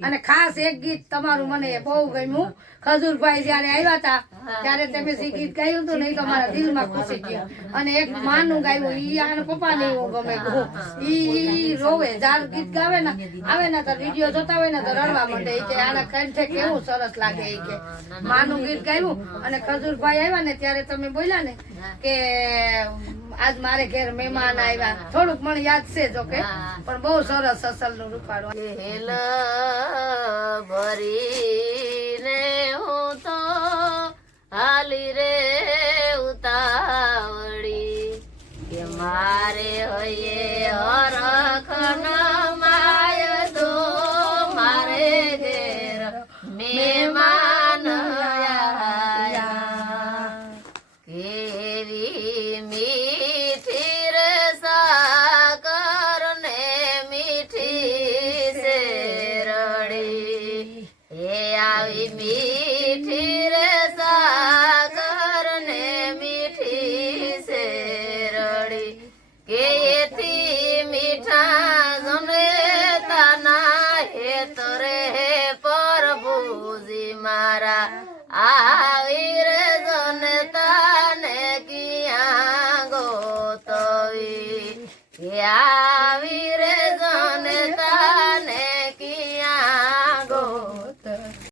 અને ખાસ એક ગીત તમારું મને બહુ ગમ્યું ખજૂરભાઈ જયારે આવ્યા હતા ત્યારે તમે જે ગીત ગાયું હતું ને એ તમારા દિલમાં ખુશી ગયો અને એક માનું ગાયું ઈ આને પપ્પા ને એવું ગમે ઈ રોવે જાર ગીત ગાવે ને આવે ને તો વિડીયો જોતા હોય ને તો રડવા માંડે કે આના કંઠે કેવું સરસ લાગે કે માનું ગીત ગાયું અને ખજૂરભાઈ આવ્યા ને ત્યારે તમે બોલ્યા ને કે આજ મારે ઘેર મહેમાન આવ્યા થોડુંક મને યાદ છે જો કે પણ બહુ સરસ અસલ નું રૂપાડું ભરીને હું તો હાલી રે ઉતાવળી કે મારે હૈયે હરખન માય દો મારે ઘેર મહેમાન આયા કેવી મીઠી રે સાકર ને મીઠી શેરડી એ આવી મીઠી રે સાકર ને મીઠી શેરડી કે એથી મીઠા જમે તાના હેતરે પ્રભુજી મારા આવી રે જનતાને કિયા ગોતવી